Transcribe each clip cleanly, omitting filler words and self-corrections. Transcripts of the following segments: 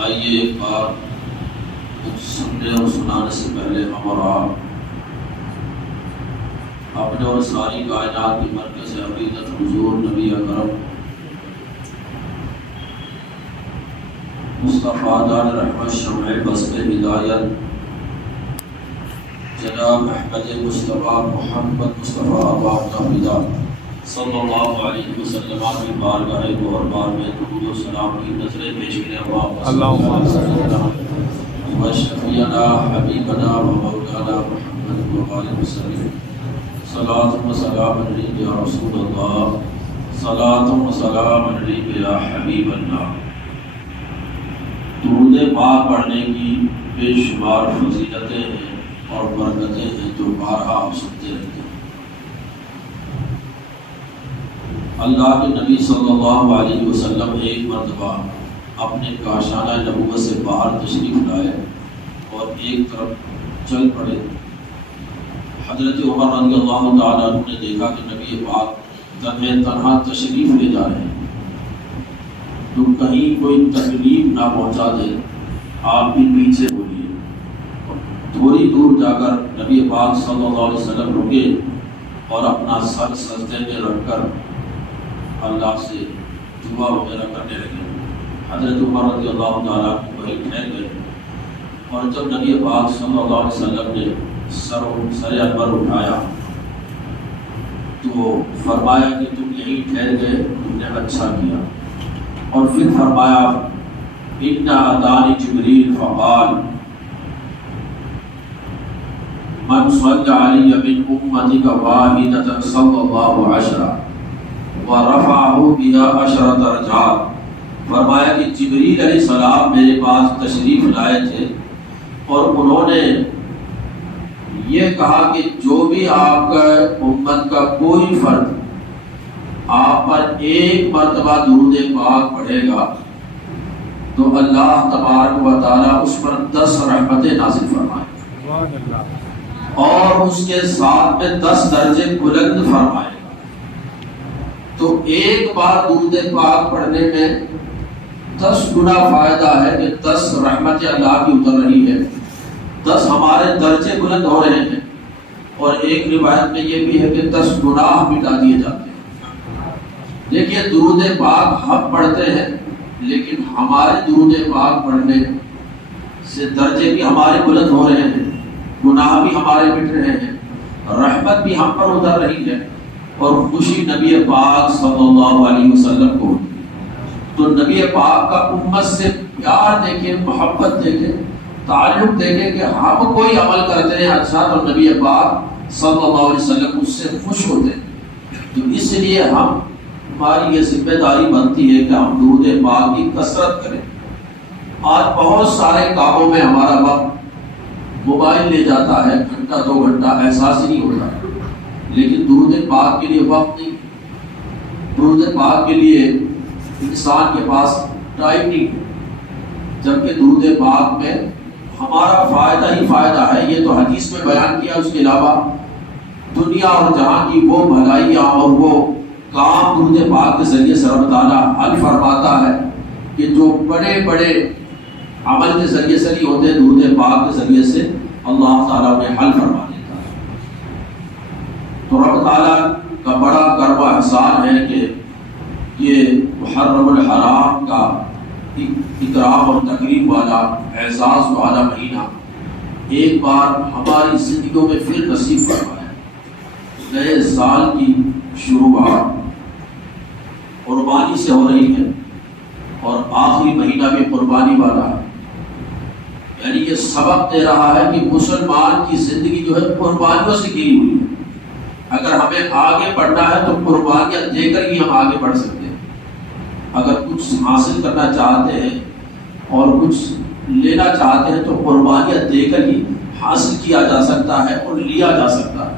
آئیے ایک بار کچھ سننے اور سنانے سے پہلے ہم اور آپ اپنے اور ساری کائنات کی مرکز عقیدت حضور نبی اکرم مصطفیٰ جان رحمت شمع بسط ہدایت جناب احمد مصطفیٰ محمد مصطفیٰ ابا صلی اللہ علیہ وسلم کی بارگاہ بار میں درود و سلام کی نظریں پیش کریں و شفیعنا حبیبنا و مولانا محمد وآلہ وسلم صلاۃ و سلام علیک یا رسول اللہ صلاۃ و سلام علیک یا حبیب اللہ۔ درود پاک پڑھنے کی بے شمار فضیلتیں ہیں اور برکتیں ہیں جو بارہا ہم سنتے رہتے ہیں۔ اللہ کے نبی صلی اللہ علیہ وسلم ایک مرتبہ اپنے کاشانہ نبوت سے باہر تشریف لائے اور ایک طرف چل پڑے۔ حضرت عمر رضی اللہ تعالیٰ عنہ نے دیکھا کہ نبی پاک تنہا تشریف لے جا رہے ہیں، تو کہیں کوئی تکلیف نہ پہنچا دے، آپ بھی پیچھے بولیے۔ تھوڑی دور جا کر نبی پاک صلی اللہ علیہ وسلم رکے اور اپنا سر سجدے میں رکھ کر اللہ سے دعا وغیرہ کرنے لگے۔ حضرت عمر رضی اللہ تعالیٰ وہیں ٹھہر گئے، اور جب نبی پاک صلی اللہ علیہ وسلم نے سر انور اٹھایا تو فرمایا کہ تم یہیں ٹھہر گئے، تم نے اچھا کیا۔ اور پھر فرمایا ان اتانی جبریل فقال من صلی علی من امتک واحدۃ صلی اللہ عشرہ وَرَفَعَهُ بِهَا 10 درجات۔ فرمایا کہ جبریل علیہ السلام میرے پاس تشریف لائے تھے اور انہوں نے یہ کہا کہ جو بھی آپ کا امت کا کوئی فرد آپ پر ایک مرتبہ درود پاک پڑھے گا تو اللہ تبارک و تعالیٰ اس پر 10 رحمتیں نازل فرمائے گا اور اس کے ساتھ میں 10 درجے بلند فرمائے۔ تو ایک بار درود پاک پڑھنے میں 10 گنا فائدہ ہے کہ 10 رحمت اللہ کی اتر رہی ہے، 10 ہمارے درجے بلند ہو رہے ہیں، اور ایک روایت میں یہ بھی ہے کہ 10 گناہ مٹا دیے جاتے ہیں۔ دیکھیے درود پاک ہم پڑھتے ہیں، لیکن ہمارے درود پاک پڑھنے سے درجے بھی ہمارے بلند ہو رہے ہیں، گناہ بھی ہمارے مٹ رہے ہیں، رحمت بھی ہم پر اتر رہی ہے، اور خوشی نبی پاک صلی اللہ علیہ وسلم کو۔ تو نبی پاک کا امت سے پیار دیکھیں، محبت دیکھیں، تعلق دیکھیں کہ ہم کوئی عمل کرتے ہیں اچھا تو نبی پاک صلی اللہ علیہ وسلم اس سے خوش ہوتے ہیں۔ تو اس لیے ہماری یہ ذمہ داری بنتی ہے کہ ہم درود پاک کی کثرت کریں۔ آج بہت سارے کاموں میں ہمارا وقت موبائل لے جاتا ہے، گھنٹہ 2 گھنٹہ احساس ہی نہیں ہوتا، لیکن درود پاک کے لیے وقت نہیں، درود پاک کے لیے انسان کے پاس ٹائم نہیں، جبکہ درود پاک میں ہمارا فائدہ ہی فائدہ ہے۔ یہ تو حدیث میں بیان کیا، اس کے علاوہ دنیا اور جہاں کی وہ بھلائیاں اور وہ کام درود پاک کے ذریعے سے رب تعالیٰ حل فرماتا ہے کہ جو بڑے بڑے عمل کے ذریعے سے نہیں ہوتے، درود پاک کے ذریعے سے اللہ تعالیٰ انہیں حل فرما دیتا ہے۔ تو رب تعالیٰ کا بڑا کرم و احسان ہے کہ یہ محرم الحرام کا اکرام اور تکریم والا اعزاز والا مہینہ ایک بار ہماری زندگیوں میں پھر نصیب فرمایا۔ نئے سال کی شروعات قربانی سے ہو رہی ہے، اور آخری مہینہ بھی قربانی والا ہے، یعنی یہ سبق دے رہا ہے کہ مسلمان کی زندگی جو ہے قربانیوں سے گھری ہوئی ہے۔ اگر ہمیں آگے بڑھنا ہے تو قربانیاں دے کر ہی ہم آگے بڑھ سکتے ہیں۔ اگر کچھ حاصل کرنا چاہتے ہیں اور کچھ لینا چاہتے ہیں تو قربانیاں دے کر ہی حاصل کیا جا سکتا ہے اور لیا جا سکتا ہے۔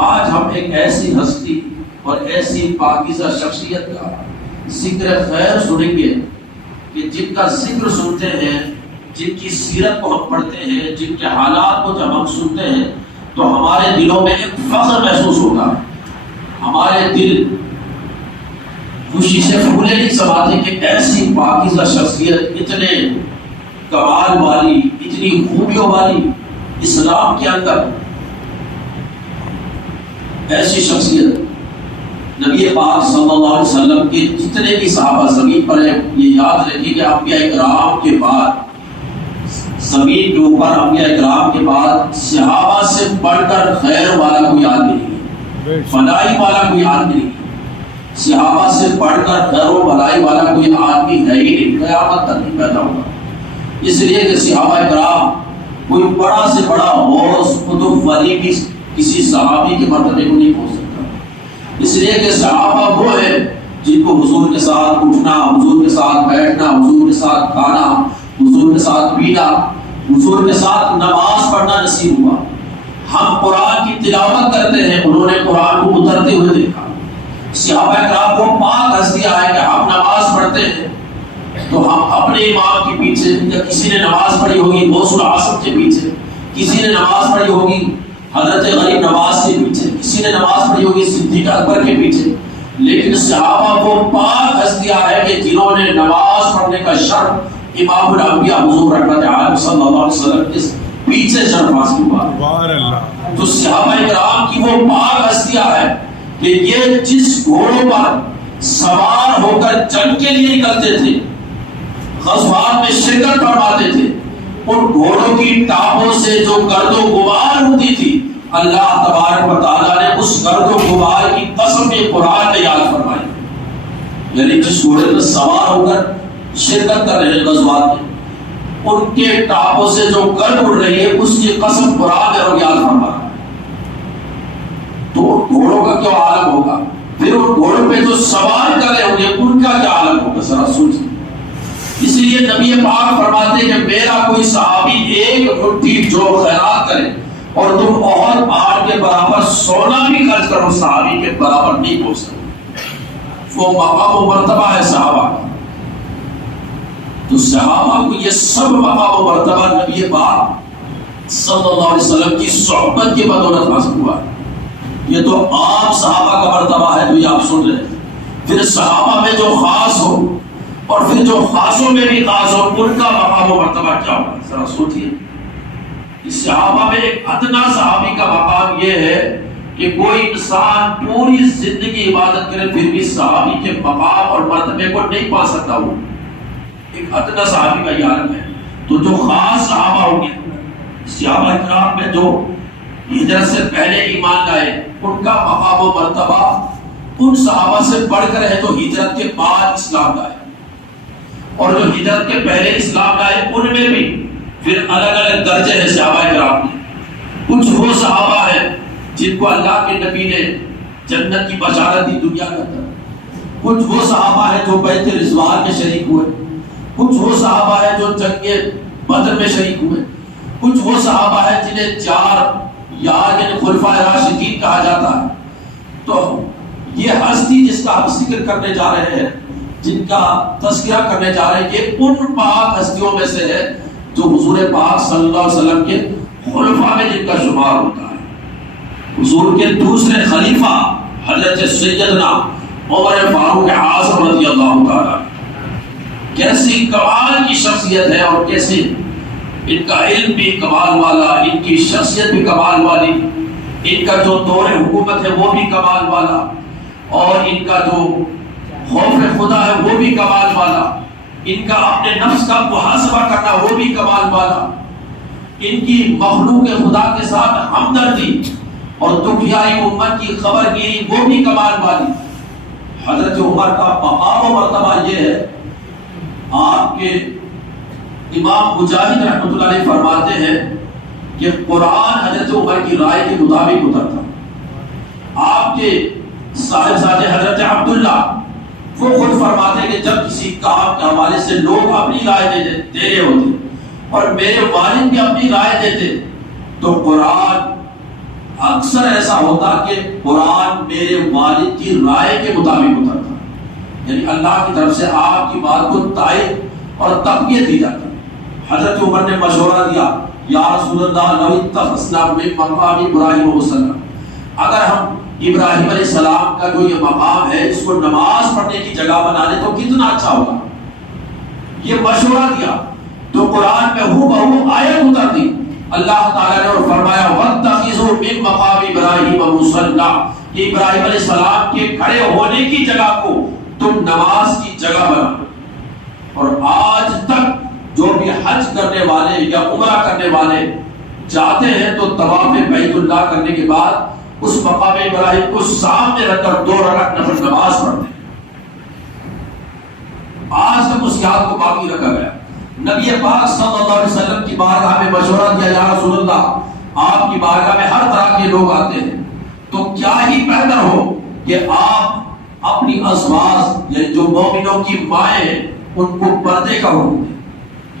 آج ہم ایک ایسی ہستی اور ایسی پاکیزہ شخصیت کا ذکر خیر سنیں گے کہ جن کا ذکر سنتے ہیں، جن کی سیرت کو ہم پڑھتے ہیں، جن کے حالات کو جب ہم سنتے ہیں تو ہمارے دلوں میں ایک فخر محسوس ہوگا، ہمارے دل خوشی سے پھولے نہیں سماتے کہ ایسی پاکیزہ شخصیت، اتنے کمال والی، اتنی خوبیوں والی اسلام کے اندر ایسی شخصیت نبی پاک صلی اللہ علیہ وسلم کے جتنے بھی صحابہ زمین پر ہیں، یہ یاد رکھیے کہ انبیاء اکرام کے بعد زمین کے اوپر انبیاء اکرام کے بعد صحابہ سے بڑھ کر خیر والا کوئی آدمی نہیں ہے، فلاحی والا کوئی آدمی نہیں ہے۔ صحابہ سے بڑھ کر خیر و بھلائی والا کوئی آدمی ہے ہی نہیں، قیامت تک نہیں پیدا ہوگا۔ اس لیے کہ صحابہ اکرام کوئی بڑا سے بڑا غوث قطب ولی بھی کسی صحابی کے مرتبے کو نہیں پہنچ سکتا۔ اس لیے کہ صحابہ وہ ہے جن کو حضور کے ساتھ اٹھنا، حضور کے ساتھ بیٹھنا، حضور کے ساتھ کھانا، حضور کے ساتھ پینا، حضور کے ساتھ نماز پڑھنا نصیب ہوا۔ ہم قرآن کی تلاوت کرتے ہیں، انہوں نے قرآن کو اترتے ہوئے دیکھا۔ صحابہ کرام کو پاک ہستیاں ہے کہ ہم نماز پڑھتے ہیں تو ہم اپنے امام کے پیچھے، یا کسی نے نماز پڑھی ہوگی غوث العظم کے پیچھے، کسی نے نماز پڑھی ہوگی حضرت غریب نواز کے پیچھے، کسی نے نماز پڑھی ہوگی صدیق اکبر کے پیچھے، لیکن صحابہ وہ پاک ہستیاں ہے کہ جنہوں نے نماز پڑھنے کا شرف امام الانبیاء حضور رحمت عالم صلی اللہ علیہ وسلم کے پیچھے شرف حاصل ہوا۔ تو صحابہ کرام کی وہ پاک ہستیاں ہے کہ یہ جس گھوڑوں پر سوار ہو کر جنگ کے لیے نکلتے تھے، غزوات میں شرکت فرماتے تھے، ان گھوڑوں کی ٹانگوں سے جو گرد و غبار ہوتی تھی، اللہ تبارک و تعالیٰ نے اس گرد و غبار کی قسم قرآن میں یاد فرمائی۔ یعنی جس گھوڑے پر سوار ہو کر شرکت کر رہے ہیں غزوات میں، ان کے ٹانگوں سے جو گرد اڑ رہی ہے اس کی قسم قرآن میں یاد فرمائی۔ تو گھوڑوں کا کیا عالم ہوگا، پھر ان گھوڑوں پہ جو سوار کر رہے ہوں گے ان کا کیا عالم ہوگا، ذرا سوچیں۔ اس لیے نبی پاک فرماتے ہیں کہ میرا کوئی صحابی ایک مٹھی جو خیرات کرے اور تم احد پہاڑ کے برابر سونا بھی خرچ کرو، صحابی کے برابر نہیں پہنچ سکتے۔ وہ مقام و مرتبہ ہے صحابہ کا۔ تو صحابہ کو یہ سب مقام و مرتبہ نبی پاک صلی اللہ علیہ وسلم کی صحبت کی بدولت حاصل ہوا۔ یہ تو عام صحابہ کا مرتبہ ہے جو یہ آپ سن رہے ہیں، پھر صحابہ میں جو خاص ہو اور پھر جو خاصوں میں بھی خاص ہو، ان کا مقام و مرتبہ کیا ہوگا، ذرا سوچیے۔ اس صحابہ میں ایک ادنا صحابی کا مقام یہ ہے کہ کوئی انسان پوری زندگی عبادت کرے پھر بھی صحابی کے مقام اور مرتبے کو نہیں پا سکتا، وہ ایک ادنا صحابی کا یہ عالم ہے۔ تو جو خاص صحابہ ہوں گے، صحابہ کرام میں جو ہجرت سے پہلے ایمان لائے، ان کا مقام و مرتبہ ان صحابہ سے بڑھ کر ہے جو ہجرت کے بعد اسلام لائے، اور جو ہجرت کے پہلے اسلام لائے ان میں بھی پھر الگ الگ درجے ہیں صحابہ کرام میں۔ کچھ وہ صحابہ ہیں جن کو اللہ کے نبی نے جنت کی بشارت دی دنیا کے اندر، کچھ وہ صحابہ ہیں جو بیعت رضوان میں شریک ہوئے، کچھ وہ صحابہ ہیں جو جنگ بدر میں شریک ہوئے، کچھ وہ صحابہ ہیں جنہیں چار یار یعنی خلفائے راشدین کہا جاتا ہے۔ تو یہ ہستی جس کا ہم ذکر کرنے جا رہے ہیں، جن کا تذکرہ کرنے جا رہے ہیں، یہ ان پاک ہستیوں میں سے ہے جو حضور پاک صلی اللہ علیہ وسلم کے خلفاء میں جن کا شمار ہوتا ہے۔ حضور کے دوسرے خلیفہ حضرت سیدنا عمر فاروق اعظم رضی اللہ تعالیٰ، کیسی کمال کی شخصیت ہے اور کیسی ان کا علم بھی کمال والا، ان کی شخصیت بھی کمال والی، ان کا جو دور حکومت ہے وہ بھی کمال والا، اور ان کا جو خوف خدا ہے وہ بھی کمال والا، ان کا اپنے نفس کا محاسبہ کرنا وہ بھی کمال والا، ان کی مخلوق خدا کے ساتھ ہمدردی اور دکھیائی امت کی خبر گیری وہ بھی کمال والی۔ حضرت عمر کا مقام و مرتبہ یہ ہے، آپ کے امام مجاہد رحمۃ اللہ علیہ فرماتے ہیں کہ قرآن حضرت عمر کی رائے کے مطابق اترتا۔ آپ کے صاحبزادے حضرت عبداللہ وہ خود فرماتے ہیں کہ جب کسی کام کے حوالے سے لوگ اپنی رائے دے رہے ہوتے اور میرے والد بھی اپنی رائے دیتے تو قرآن اکثر ایسا ہوتا کہ قرآن میرے والد کی رائے کے مطابق اترتا، یعنی اللہ کی طرف سے آپ کی بات کو تائید اور تقویت دی جاتی۔ حضرت عمر نے مشورہ دیا، یا رسول اللہ لو اتخذنا من مقام ابراہیم مصلی، اگر ہم ابراہیم علیہ السلام کا جو یہ مقام ہے اس کو نماز پڑھنے کی جگہ بنا لے تو کتنا اچھا ہوگا. یہ مشورہ دیا تو قرآن میں ہو بہو آیت اتر دی. اللہ تعالیٰ نے اور فرمایا وَاتَّخِذُوا مِن مَّقَامِ إِبْرَاهِيمَ مُصَلًّى، کہ ابراہیم علیہ السلام کے کھڑے ہونے کی جگہ کو تم نماز کی جگہ بنا. اور آج تک جو بھی حج کرنے والے یا عمرہ کرنے والے جاتے ہیں تو طواف بیت اللہ کرنے کے بعد اس مقام ابراہیم کو سامنے رکھ کر 2 رکعت نفل نماز پڑھتے ہیں. آج تک اس یاد کو باقی رکھا گیا. نبی پاک صلی اللہ علیہ وسلم کی بارگاہ میں مشورہ دیا، یا رسول اللہ آپ کی بارگاہ میں ہر طرح کے لوگ آتے ہیں، تو کیا ہی بہتر ہو کہ آپ اپنی ازواج یعنی جو مومنوں کی مائیں ہیں ان کو پردے کا حکم دیں.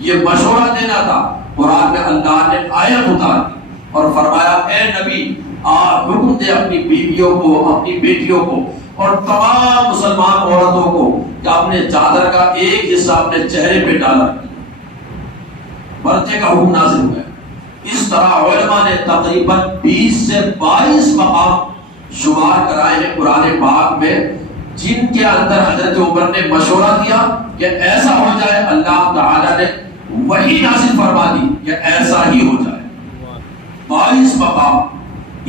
یہ مشورہ دینا تھا. قرآن میں اللہ نے آیت اتار دی اور فرمایا اے نبی آپ حکم دے اپنی بیویوں کو، اپنی بیٹیوں کو اور تمام مسلمان عورتوں کو کہ اپنے چادر کا ایک حصہ اپنے چہرے پہ ڈالا. پردے کا حکم نازل ہوا ہے. اس طرح علماء نے تقریباً 20 سے 22 مقام شمار کرائے ہیں قرآن پاک میں جن کے اندر حضرت عمر نے مشورہ دیا کہ ایسا ہو جائے. اللہ تعالیٰ نے وہی نازل فرما دی کہ ایسا ہی ہو جائے. 22 مقام.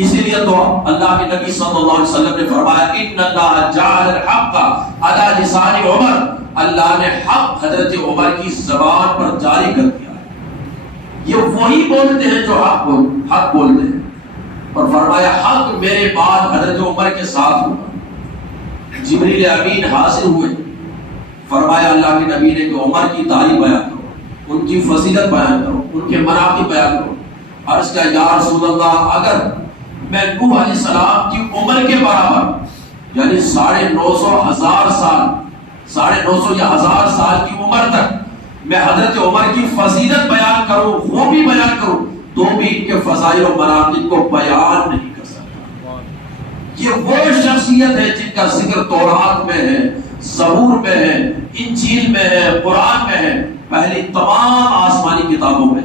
اسی لیے تو اللہ کے نبی صلی اللہ علیہ وسلم نے فرمایا ان اللہ جعل الحق علی لسان عمر، اللہ نے حق حضرت عمر کی زبان پر جاری کر دیا. یہ وہی بولتے ہیں جو حق بولتے ہیں. اور فرمایا حق میرے بعد حضرت عمر کے ساتھ ہوگا. جبریل امین حاضر ہوئے. فرمایا اللہ کے نبی نے کہ عمر کی تعریف بیان کرو، ان کی فضیلت بیان کرو، ان کے مناقب بیان کرو. عرض کیا یا رسول اللہ اگر میں نوح علیہ السلام کی عمر کے برابر یعنی 950 سال 950 یا 1000 سال کی عمر تک میں حضرت عمر کی فضیلت بیان کروں، وہ بھی بیان کروں، تو بھی ان کے فضائل و مناقب کو بیان نہیں کر سکتا. یہ وہ شخصیت ہے جن کا ذکر تورات میں ہے، زبور میں ہے، انجیل میں ہے، قرآن میں ہے، پہلی تمام آسمانی کتابوں میں.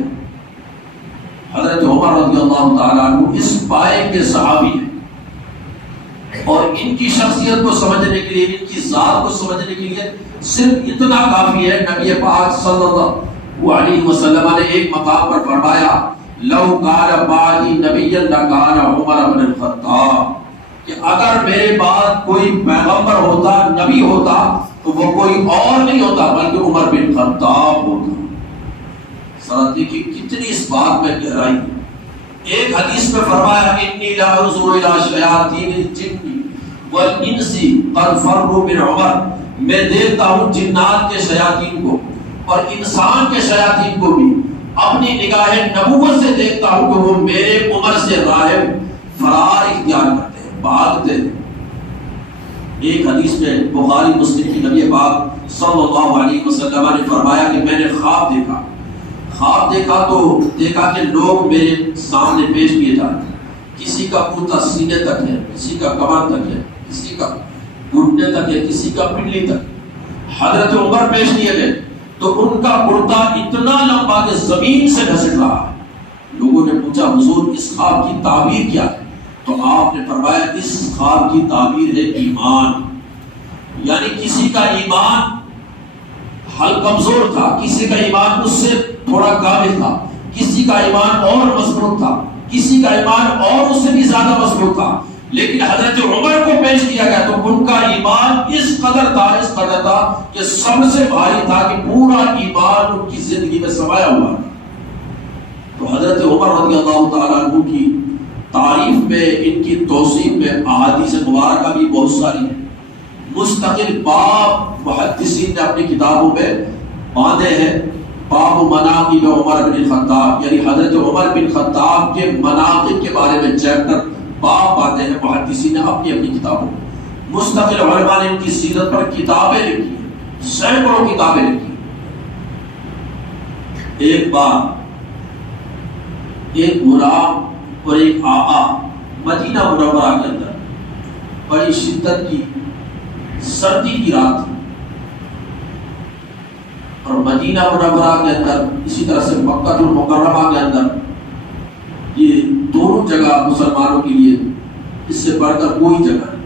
حضرت عمر رضی اللہ تعالیٰ عنہ اس پائے کے صحابی ہیں اور ان کی شخصیت کو سمجھنے کے لیے، ان کی ذات کو سمجھنے کے لیے صرف اتنا کافی ہے. نبی پاک صلی اللہ علیہ وسلم نے ایک مقام پر فرمایا لو کان بعدی نبی لکان عمر بن الخطاب، کہ اگر میرے بعد کوئی پیغمبر ہوتا، نبی ہوتا، تو وہ کوئی اور نہیں ہوتا بلکہ عمر بن خطاب ہوتا. ذرا دیکھیے کتنی اس بات میں گہرائی. ایک حدیث میں فرمایا انی لا انظر الی شیاطین الجن والانس قد فروا من عمر، میں دیکھتا ہوں جنات کے شیاطین کو اور انسان کے شیاطین کو بھی اپنی نگاہ نبوت سے دیکھتا ہوں کہ وہ میرے عمر سے غائب فرار اختیار کرتے ہیں، بھاگتے ہیں. ایک حدیث میں بخاری مسلم کی نبی پاک صلی اللہ علیہ وسلم نے فرمایا کہ میں نے خواب دیکھا تو دیکھا کہ لوگ میرے سامنے پیش کیے جاتے ہیں. کسی کا کرتا سینے تک ہے، کسی کا کمر تک ہے، کسی کا گھٹنے تک ہے، کسی کا پنڈلی تک. حضرت عمر پیش کیے گئے تو ان کا کرتا اتنا لمبا کہ زمین سے گھسٹ رہا ہے. لوگوں نے پوچھا حضور اس خواب کی تعبیر کیا ہے؟ تو آپ نے فرمایا اس خواب کی تعبیر ہے ایمان. یعنی کسی کا ایمان حل کمزور تھا، کسی کا ایمان اس سے تھوڑا کامل تھا، کسی کا ایمان اور مضبوط تھا، کسی کا ایمان اور اس سے بھی زیادہ مضبوط تھا. لیکن حضرت عمر کو پیش کیا گیا تو ان کا ایمان اس قدر تھا کہ سب سے بھاری تھا کہ پورا ایمان ان کی زندگی میں سمایا ہوا تھا. تو حضرت عمر رضی اللہ تعالیٰ عنہ کی تعریف میں، ان کی توصیف میں احادیث مبارکہ بھی بہت ساری ہیں. مستقل باب محدثین نے اپنی کتابوں میں باندھے ہیں. باب مناقب عمر بن الخطاب، یعنی حضرت عمر بن خطاب کے مناقب کے بارے میں چیپٹر باب باندھے ہیں محدثین نے اپنی کتابوں میں. مستقل علماء نے ان کی سیرت پر کتابیں لکھی ہیں، سینکڑوں کتابیں لکھی ہیں. ایک بار ایک غلام اور ایک آقا مدینہ منورہ کے اندر بڑی شدت کی سردی کی رات تھی اور مدینہ منورہ کے اندر اسی طرح سے مکہ المکرمہ کے اندر یہ دونوں جگہ مسلمانوں کے لیے اس سے بڑھ کر کوئی جگہ نہیں.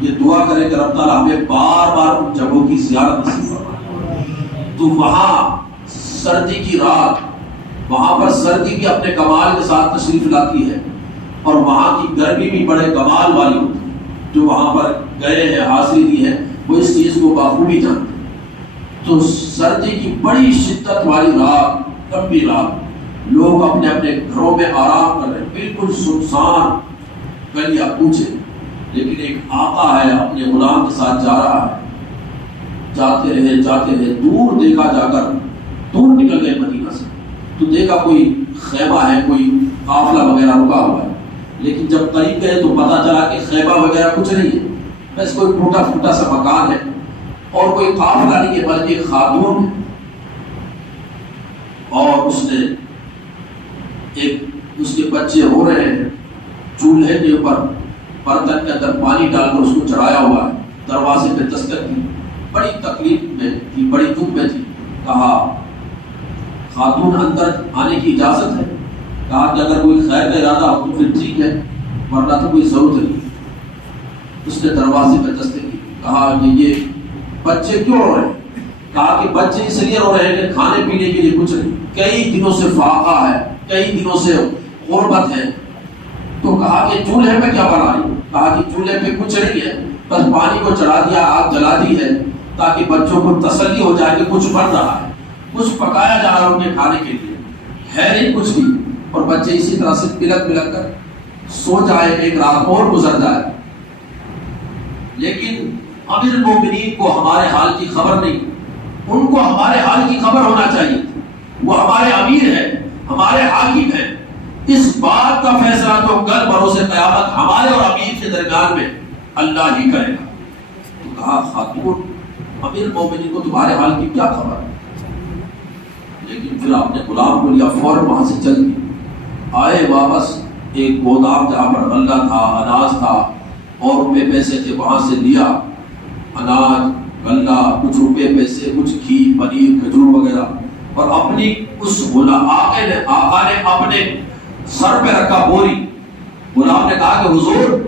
یہ دعا کرے کہ رب تعالیٰ ہمیں بار بار ان جگہوں کی زیارت نصیب فرمائے. تو وہاں سردی کی رات، وہاں پر سردی بھی اپنے کمال کے ساتھ تشریف لاتی ہے، اور وہاں کی گرمی بھی بڑے کمال والی ہوتی ہے. جو وہاں پر گئے ہیں، حاضری دی ہے، وہ اس چیز کو بخوبی جانتے ہیں. تو سردی کی بڑی شدت والی رات، لمبی رات، لوگ اپنے اپنے گھروں میں آرام کر رہے ہیں، بالکل سنسان گلیاں پوچھے، لیکن ایک آقا ہے اپنے غلام کے ساتھ جا رہا ہے. جاتے رہے، دور دیکھا، جا کر دور نکل گئے مدینہ سے، تو دیکھا کوئی خیمہ ہے، کوئی قافلہ وغیرہ رکا ہوا ہے. لیکن جب قریب گئے تو پتا چلا کہ خیمہ وغیرہ کچھ نہیں ہے، بس کوئی ٹوٹا پھوٹا سا مکان ہے، اور کوئی قافلہ نہیں ہے، بلکہ ایک خاتون ہے. اور اس نے اس کے بچے رو رہے ہیں، چولہے کے اوپر برتن کے اندر پانی ڈال کر اس کو چڑھایا ہوا ہے. دروازے پہ دستک کی، بڑی تکلیف میں تھی، بڑی دکھ میں تھی. کہا خاتون اندر آنے کی اجازت ہے؟ کہا کہ اگر کوئی خیر کا ارادہ ہو تو پھر ٹھیک ہے، ورنہ تو کوئی ضرورت نہیں. اس نے دروازے پہ دستک کی. کہا کہ یہ بچے کیوں رو رہے ہیں؟ کہا کہ بچے اس لیے رو رہے ہیں کہ کھانے پینے کے لیے کچھ نہیں، کئی دنوں سے فاقہ ہے، کئی دنوں سے غربت ہے. تو کہا کہ چولہے پہ کیا بنا رہی؟ کہا کہ چولہے پہ کچھ نہیں ہے، بس پانی کو چڑھا دیا، آگ جلا دی ہے تاکہ بچوں کو تسلی ہو جائے کہ کچھ بن رہا ہے، کچھ پکایا جا رہا ہے ان کے کھانے کے لیے، ہے نہیں کچھ بھی. اور بچے اسی طرح سے پلک پلک کر سو جائے، ایک رات اور گزر جائے. لیکن امیر المومنین کو ہمارے حال کی خبر نہیں، ان کو ہمارے حال کی خبر ہونا چاہیے. وہ ہمارے امیر ہیں، ہمارے حاکم ہیں. اس بات کا فیصلہ تو کل بروز قیامت ہمارے اور امیر کے درمیان میں اللہ ہی کرے گا. تو کہا خاتون امیر المومنین کو تمہارے حال کی کیا خبر ہے؟ لیکن پھر آپ نے غلام کو لیا، فوراً وہاں سے چل گئی. آئے واپس، ایک گودام جہاں پر غلہ تھا، اناج تھا اور روپے پیسے تھے، وہاں سے لیا اناج، غلہ، کچھ روپے پیسے، کچھ گھی، پنیر، کھجور وغیرہ، اور اپنی اس آقا نے اپنے سر پہ رکھا بوری. غلام نے کہا کہ حضور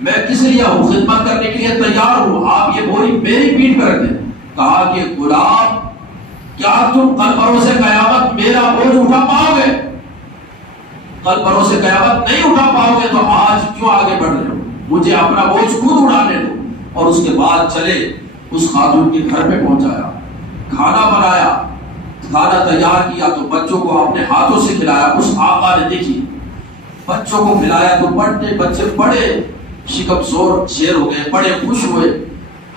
میں کس لیے ہوں، خدمت کرنے کے لیے تیار ہوں، آپ یہ بوری میری پیٹھ پہ رکھ دیں. کہا کہ غلام کیا تم کل بروز قیامت میرا بوجھ اٹھا پاؤ گے؟ کل بروز قیامت نہیں اٹھا پاؤ گے تو آج کیوں آگے بڑھ رہے ہو؟ مجھے اپنا بوجھ خود اڑانے دو. اور اس کے بعد چلے، اس خاتون کے گھر پہ پہنچایا، کھانا بنایا، کھانا تیار کیا تو بچوں کو اپنے ہاتھوں سے کھلایا. اس آقا نے دیکھی بچوں کو کھلایا تو بچے بڑے شکم شیر ہو گئے، بڑے خوش ہوئے،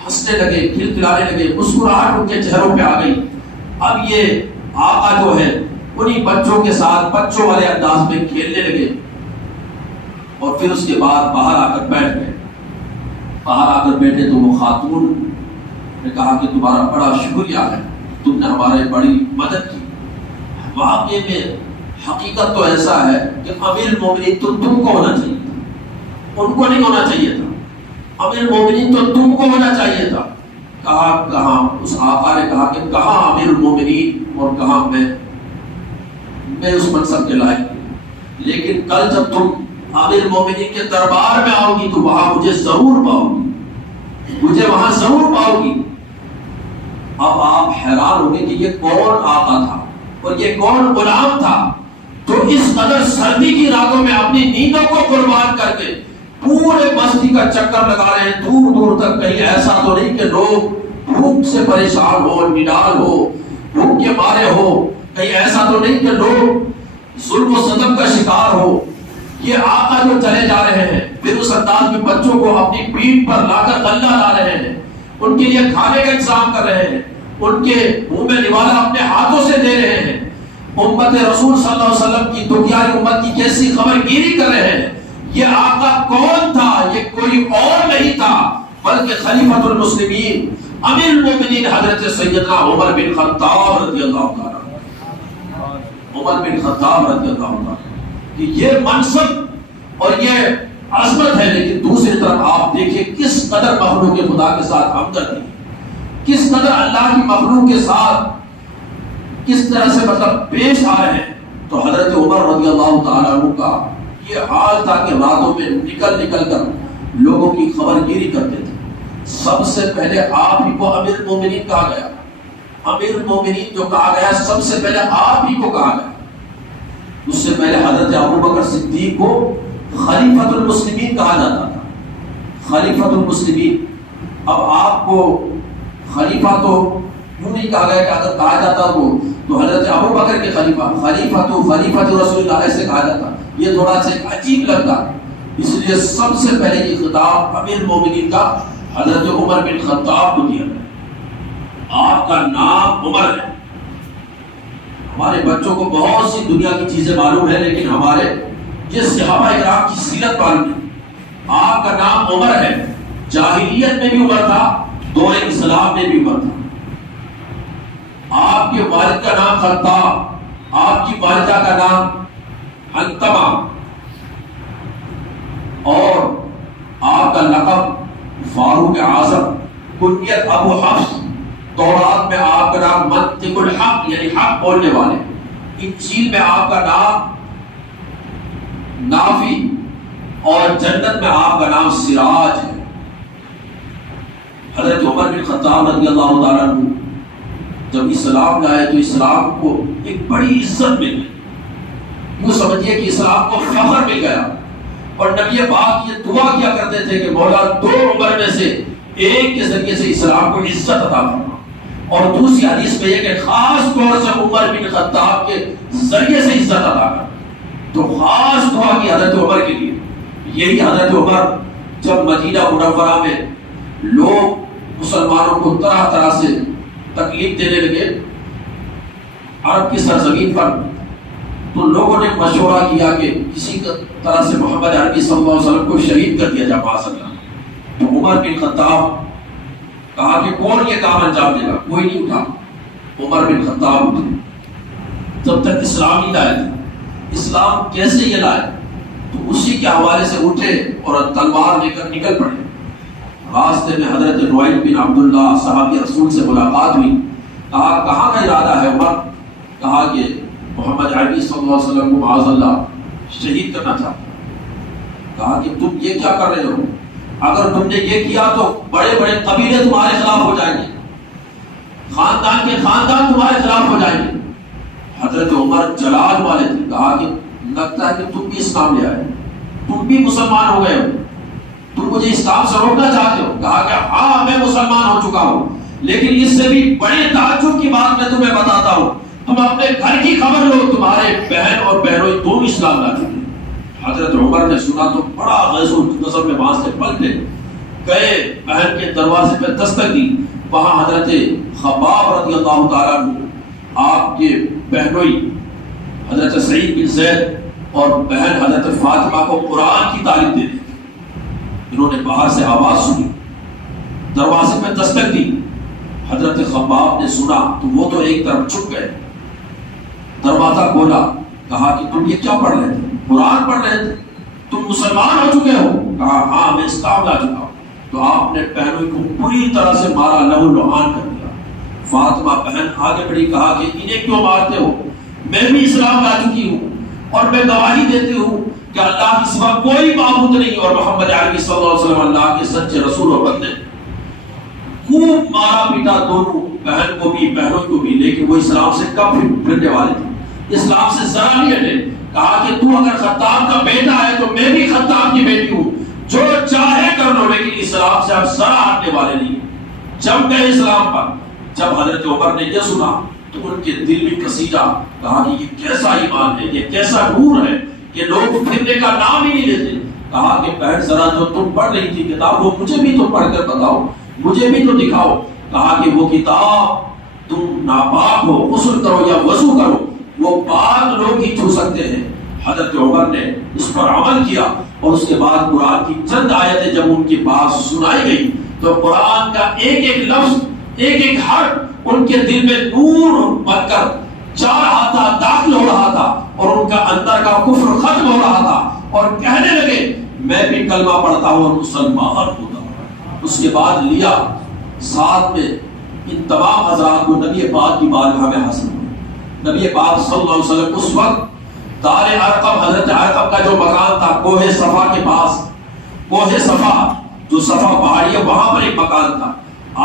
ہنسنے لگے، کھلکھلانے لگے، مسکراہٹ ان کے چہروں پہ آ گئی. اب یہ آقا جو ہے انہی بچوں کے ساتھ بچوں والے انداز میں کھیلنے لگے. اور پھر اس کے بعد باہر آ کر بیٹھ گئے. باہر آ کر بیٹھے تو وہ خاتون نے کہا کہ تمہارا بڑا شکریہ ہے، تم نے ہمارے بڑی مدد کی. واقعے میں حقیقت تو ایسا ہے کہ امیر المومنین تو تم کو ہونا چاہیے تھا، ان کو نہیں ہونا چاہیے تھا. امیر المومنین تو تم کو ہونا چاہیے تھا. کہاں اس آقا نے کہا کہ کہاں امیر المومنین اور کہاں میں اس منصب کے لائق ہوں. لیکن کل جب تم امیر المومنین کے دربار میں آؤ گی تو وہاں مجھے ضرور پاؤ گی، مجھے وہاں ضرور پاؤ گی. اب آپ حیران ہوں گے کہ یہ کون آقا تھا اور یہ کون غلام تھا جو اس قدر سردی کی راتوں میں اپنی نیندوں کو قربان کر کے پورے بستی کا چکر لگا رہے ہیں دور دور تک. کہیں ایسا تو نہیں کہ لوگ بھوک سے پریشان ہو، نڈال ہو، بھوک کے مارے ہو، کہیں ایسا تو نہیں کہ لوگ ظلم و ستم کا شکار ہو. یہ آقا جو چلے جا رہے ہیں پھر اس انداز میں بچوں کو اپنی پیٹھ پر لا کر غلہ لا رہے ہیں، ان کے لیے کھانے کا انتظام کر رہے ہیں، ان کے منہ میں نوالا اپنے ہاتھوں سے دے رہے ہیں، امت رسول صلی اللہ علیہ وسلم کی دنیاوی امت کی کیسی خبر گیری کر رہے ہیں. یہ آقا کون تھا؟ یہ کوئی اور نہیں تھا بلکہ خلیفۃ المسلمین امیر المومنین حضرت سیدنا عمر بن خطاب رضی اللہ تعالی، عمر بن خطاب رضی اللہ تعالی. یہ منصب اور یہ عظمت ہے. لیکن دوسری طرف آپ دیکھیں کس قدر مخلوق خدا کے ساتھ ہمدردی، کس قدر اللہ کی مخلوق کے ساتھ کس طرح سے پیش آ رہے ہیں. تو حضرت عمر رضی اللہ تعالیٰ عنہ کا یہ حال تھا کہ راتوں میں نکل کر لوگوں کی خبر گیری کرتے تھے. سب سے پہلے آپ ہی کو امیر المومنین کہا گیا. امیر المومنین جو کہا گیا سب سے پہلے آپ ہی کو کہا گیا. اس سے پہلے حضرت ابوبکر صدیق کو خلیفۃ المسلمین کہا جاتا تھا. خلیفۃ المسلمین. اب آپ کو خلیفہ تو کیوں نہیں کہا گیا کہ اگر کہا جاتا تو حضرت ابوبکر کے خلیفۃ رسول اللہ ایسے کہا جاتا. یہ تھوڑا سا عجیب لگتا, اس لیے سب سے پہلے یہ خطاب امیر المومنین کا حضرت عمر بن خطاب کو دیا گیا. آپ کا نام عمر ہے. ہمارے بچوں کو بہت سی دنیا کی چیزیں معلوم ہے, لیکن ہمارے یہ صحابہ کرام کی سیرت معلوم نہیں. آپ کا نام عمر ہے. جاہلیت میں بھی عمر تھا, دور اسلام میں بھی عمر تھا. آپ کے والد کا نام خطاب, آپ کی والدہ کا نام انتما, اور آپ کا لقب فاروق اعظم, کنیت ابو حفص. تورات میں آپ کا نام منطق الحق یعنی حق بولنے والے. انجیل میں آپ کا نام نافی, اور جنت میں آپ کا نام سراج ہے. حضرت عمر بن خطاب رضی اللہ تعالیٰ عنہ جب اسلام لائے تو اسلام کو ایک بڑی عزت مل گئی. وہ سمجھیے کہ اسلام کو فخر مل گیا. اور نبی پاک یہ دعا کیا کرتے تھے کہ مولا دو عمر میں سے ایک کے ذریعے سے اسلام کو عزت عطا فرما. اور دوسری حدیث میں یہ کہ خاص طور سے عمر بن خطاب کے ذریعے سے عزت عطا کر. تو خاص دعا کی حضرت عمر کے لیے. یہی حضرت عمر جب مدینہ منورہ میں لوگ مسلمانوں کو طرح طرح سے تکلیف دینے لگے عرب کی سرزمین پر, تو لوگوں نے مشورہ کیا کہ کسی طرح سے محمد عربی صلی اللہ علیہ وسلم کو شہید کر دیا جائے معاذ اللہ. تو عمر بن خطاب کہا کہ کون یہ کام انجام دے گا؟ کوئی نہیں اٹھا. عمر بن خطاب اٹھے. جب تک اسلام نہیں لائے تھے, اسلام کیسے یہ لائے, تو اسی کے حوالے سے اٹھے اور تلوار لے کر نکل پڑے. راستے میں حضرت نعیم بن عبداللہ صحابی رسول سے ملاقات ہوئی. کہا کہاں کا ارادہ ہے عمر؟ کہا کہ محمد عربی صلی اللہ علیہ وسلم کو معاذ اللہ شہید کرنا چاہتا. کہا کہ تم یہ کیا کر رہے ہو؟ اگر تم نے یہ کیا تو بڑے بڑے قبیلے تمہارے خلاف ہو جائیں گے, خاندان کے خاندان تمہارے خلاف ہو جائیں گے. حضرت عمر جلال والے تھے. کہا کہ لگتا ہے کہ تم بھی اسلام لے آئے, تم بھی مسلمان ہو گئے ہو, تم مجھے اسلام سے روکنا چاہتے ہو؟ کہا کہ ہاں میں مسلمان ہو چکا ہوں, لیکن اس سے بھی بڑے تعجب کی بات میں تمہیں بتاتا ہوں. تم اپنے گھر کی خبر لو, تمہارے بہن اور بہنوئی دونوں اسلام لا چکے. حضرت عمر نے سنا تو بڑا غیظ و غضب میں وہاں سے پلٹے گئے, بہن کے دروازے پہ دستک دی. وہاں حضرت خباب رضی اللہ تعالیٰ عنہ آپ کے بہنوئی حضرت سعید بن زید اور بہن حضرت فاطمہ کو قرآن کی تعلیم دے دی. انہوں نے باہر سے آواز سنی, دروازے پہ دستک دی. حضرت خباب نے سنا تو وہ تو ایک طرف چھپ گئے. دروازہ کھولا. کہا کہ تم یہ کیا پڑھ رہے تھے؟ قرآن پڑھ رہے تھے. تم مسلمان ہو چکے ہو؟ کہا ہاں میں اسلام لا چکا ہوں. تو آپ نے بہنوں کو پوری طرح سے مارا, لہو لہان کر دیا. فاطمہ بہن آگے بڑھی. کہا کہ انہیں کیوں مارتے ہو؟ میں بھی اسلام لا چکی ہوں اور میں گواہی دیتی ہوں کہ اللہ کے سوا کوئی معبود نہیں اور محمد عربی صلی اللہ علیہ وسلم اللہ کے سچے رسول اور بندے. خوب مارا پیٹا دونوں, بہن کو بھی بہنوں کو بھی, لیکن وہ اسلام سے کب پھرنے والے تھے, اسلام سے ذرا نہیں ہٹے. کہا کہ تو اگر خطاب کا بیٹا ہے تو میں بھی خطاب کی بیٹی ہوں, جو چاہے کر لو, لیکن اسلام سے اب ذرا ہٹنے والے نہیں. جم گئے اسلام پر. جب حضرت عمر نے یہ سنا تو ان کے دل میں کسیجا. کہا کہ یہ کیسا ایمان ہے, یہ کیسا نور ہے کہ لوگ پھرنے کا نام ہی نہیں لیتے. کہا کہ بہن ذرا جو تم پڑھ رہی تھی کتاب وہ مجھے بھی تو پڑھ کر بتاؤ, مجھے بھی تو دکھاؤ. کہا کہ وہ کتاب تم ناپاک ہو, غسل کرو یا وضو کرو, وہ پاک لوگ ہی چھو سکتے ہیں. حضرت عمر نے اس پر عمل کیا اور اس کے بعد قرآن کی چند آیتیں جب ان کی بات سنائی گئی تو قرآن کا ایک ایک لفظ, ایک ایک حرف ان کے دل میں نور بن کر جا رہا تھا, داخل ہو رہا تھا, اور ان کا اندر کا کفر ختم ہو رہا تھا, اور کہنے لگے میں بھی کلمہ پڑھتا ہوں اور مسلمان ہوتا ہوں. اس کے بعد لیا ساتھ میں ان تمام حضرات کو نبی پاک کی بارگاہ میں حاصل ہوئے. نبی پاک صلی اللہ علیہ وسلم اس وقت دار ارقم، حضرت ارقم کا جو مکان تھا کوہ صفا کے پاس، کوہ صفا جو صفا پہاڑی ہے وہاں پر ایک مکان تھا،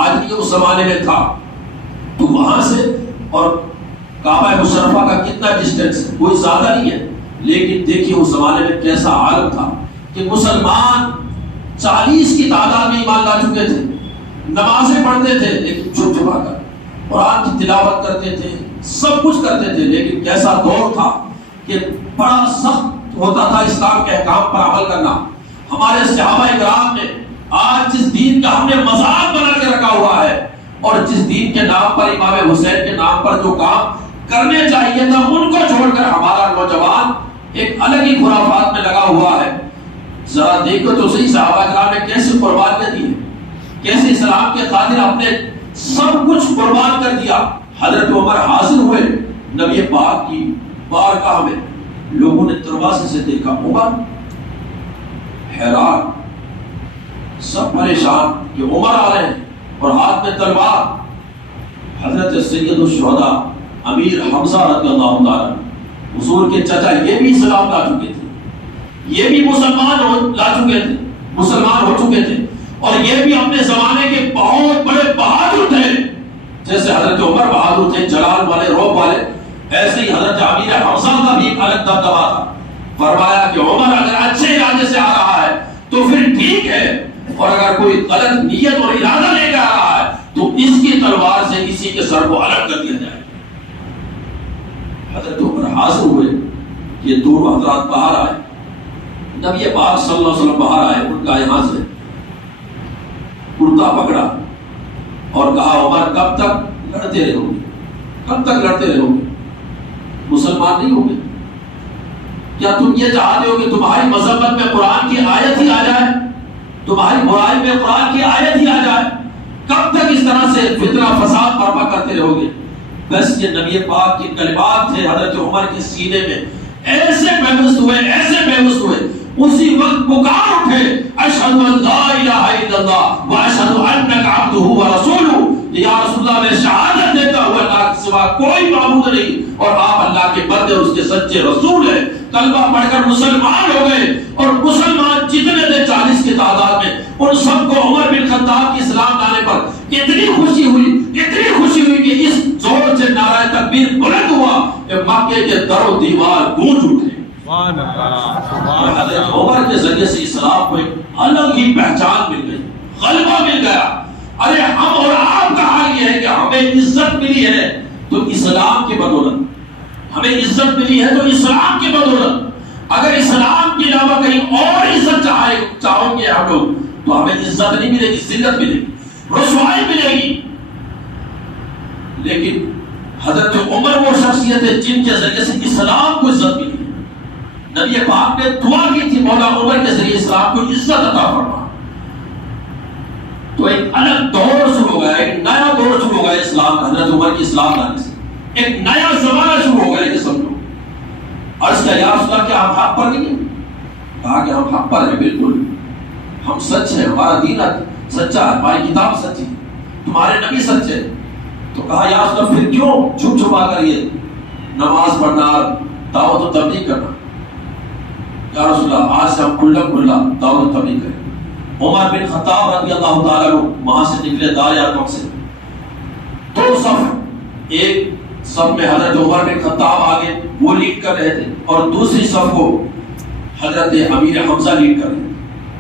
آج بھی اس زمانے میں تھا، تو وہاں سے اور کعبہ مشرفہ کا کتنا ڈسٹینس ہے، کوئی زیادہ نہیں ہے، لیکن دیکھیے اس زمانے میں کیسا عالم تھا کہ مسلمان 40 کی تعداد میں ایمان لا چکے تھے، نمازیں پڑھتے تھے لیکن چھپ چھپا کر، قرآن کی تلاوت کرتے تھے، سب کچھ کرتے تھے، لیکن کیسا دور تھا کہ بڑا سخت ہوتا تھا اسلام کے احکام پر عمل کرنا۔ ہمارے صحابہ کرام نے آج جس دین کا ہم نے مذاق بنا کے رکھا ہوا ہے، اور جس دین کے نام پر امام حسین کے نام پر جو کام کرنے چاہیے تھا ان کو چھوڑ کر ہمارا نوجوان ایک الگ ہی خرافات میں لگا ہوا ہے۔ ذرا دیکھو تو صحیح صحابہ کرام نے کیسے قربانیاں دی ہیں، کیسے اسلام کے خاطر اپنے سب کچھ قربان کر دیا۔ حضرت عمر حاضر ہوئے نبی پاک کی بارگاہ میں، لوگوں نے دروازے سے دیکھا، عمر حیران، سب پریشان کہ عمر آ رہے ہیں اور ہاتھ میں تلوار۔ حضرت سید الشہداء امیر حمزہ رضی اللہ تعالیٰ حضور کے چچا یہ بھی اسلام لا چکے تھے، یہ بھی مسلمان ہو چکے تھے، اور یہ بھی اپنے زمانے کے بہت بڑے بہادر تھے، جیسے حضرت عمر بہادر تھے، جلال والے، روب والے، ایسے ہی حضرت امیر حمزہ کا بھی ایک الگ دبدبا تھا۔ فرمایا کہ عمر اگر اچھے ارادے سے آ رہا ہے تو پھر ٹھیک ہے، اور اگر کوئی غلط نیت اور ارادہ لے کے آ رہا ہے تو اس کی تلوار سے اسی کے سر کو الگ کر دیا جائے۔ حضرت عمر حاضر ہوئے، یہ دونوں حضرات باہر آئے، نبی پاک صلی اللہ علیہ وسلم باہر آئے، ان کا یہاں سے کرتا پکڑا اور کہا عمر کب تک لڑتے رہو گے، کب تک لڑتے رہو گے، مسلمان نہیں ہوگے؟ کیا تم یہ چاہتے ہو کہ تمہاری مذمت میں قرآن کی آیت ہی آ جائے، تمہاری برائی میں قرآن کی آیت ہی آ جائے؟ کب تک اس طرح سے فتنہ فساد برپا کرتے رہو گے؟ بس یہ نبی پاک کے کلمات تھے حضرت عمر کے سینے میں، ایسے بےبس ہوئے، اسی وقت پکار اٹھے، اشہد ان لا الہ الا اللہ واشہد انک عبدہ ورسولہ، یا رسول اللہ میں شہادت دیتا ہوں اللہ کے سوا کوئی معبود نہیں اور آپ اللہ کے بندے اور اس کے سچے رسول ہیں۔ کلمہ پڑھ کر مسلمان ہو گئے، اور مسلمان جتنے تھے 40 کی تعداد میں، ان سب کو عمر بن خطاب کی اسلام لانے پر اتنی خوشی ہوئی کہ اس زور سے نعرہ تکبیر بلند ہوا کہ مکے کے در و دیوار گونج اٹھے۔ حضرت عمر کے ذریعے سے اسلام کو ایک الگ ہی پہچان مل گئی، غلبہ مل گیا۔ ارے ہم اور آپ کا حال یہ ہے کہ ہمیں عزت ملی ہے تو اسلام کی بدولت، ہمیں عزت ملی ہے تو اسلام کی بدولت۔ اگر اسلام کے علاوہ کہیں اور عزت چاہو گے ہم لوگ تو ہمیں عزت نہیں ملے گی، ذلت ملے گی، رسوائی ملے گی۔ لیکن حضرت عمر وہ شخصیت ہے جن کے ذریعے سے اسلام کو عزت ملی۔ نبی پاک نے دعا کی تھی مولا عمر کے ذریعے اسلام کو عزت عطا فرما۔ تو ایک الگ دور شروع ہو گیا، ایک نیا دور شروع ہو گیا اسلام کا، حضرت عمر کی اسلام لانے سے ایک نیا زمانہ شروع ہو گیا۔ کہ سمجھو، عرض کیا یا رسول اللہ کیا ہم حق پر نہیں ہیں؟ کہا کہ ہم حق پر ہیں، بالکل ہم سچ ہیں، ہمارا دین سچا ہے، ہماری کتاب سچی ہے، تمہارے نبی سچے۔ تو کہا یا رسول اللہ پھر کیوں چھپ چھپا کر یہ نماز پڑھنا، دعوت و تبلیغ کرنا؟ یا رسول اللہ آج سے ہم کھلا دعوت و تبلیغ کریں۔ عمر بن خطاب رضی اللہ تعالیٰ عنہ وہاں سے نکلے دار ارقم سے، دو صف، ایک صف میں حضرت عمر بن خطاب آگے وہ لیڈ کر رہے تھے، اور دوسری صف کو حضرت امیر حمزہ لیڈ کر رہے تھے،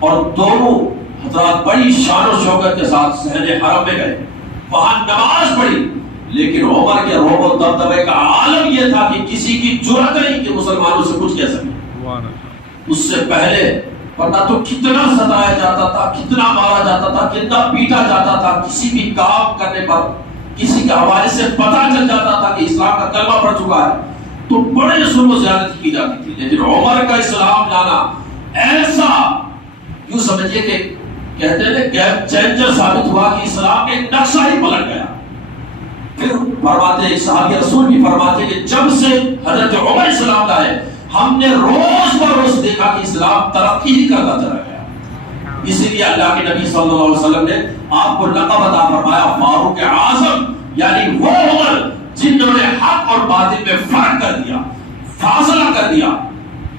اور دونوں حضرات بڑی شان و شوکت کے ساتھ صحن حرم میں گئے، وہاں نماز پڑھی۔ لیکن عمر کے رعب و دبدبے کا عالم یہ تھا کہ کسی کی جرأت نہیں کہ مسلمانوں سے کچھ کہہ سکے۔ اس سے پہلے ورنہ تو کتنا ستایا جاتا تھا، کتنا مارا جاتا تھا، کتنا پیٹا جاتا تھا، کسی بھی کام کرنے پر کسی کے حوالے سے پتہ چل جاتا تھا کہ اسلام کا کلمہ پڑھ چکا ہے تو بڑے ظلم و زیادتی کی جاتی تھی۔ لیکن عمر کا اسلام لانا ایسا یوں سمجھیے کہ کہتے ہیں گیم چینجر ثابت ہوا کہ اسلام کے نقشہ ہی پلٹ گیا۔ پھر فرماتے ایک صحابی رسول بھی فرماتے کہ جب سے حضرت عمر اسلام لائے ہم نے روز بروز دیکھا کہ اسلام ترقی ہی کرتا چلا گیا۔ اسی لیے اللہ کے نبی صلی اللہ علیہ وسلم نے آپ کو لقب عطا فرمایا فاروق اعظم، یعنی وہ عمر جنہوں نے حق اور باطل میں فرق کر دیا، فاصلہ کر دیا.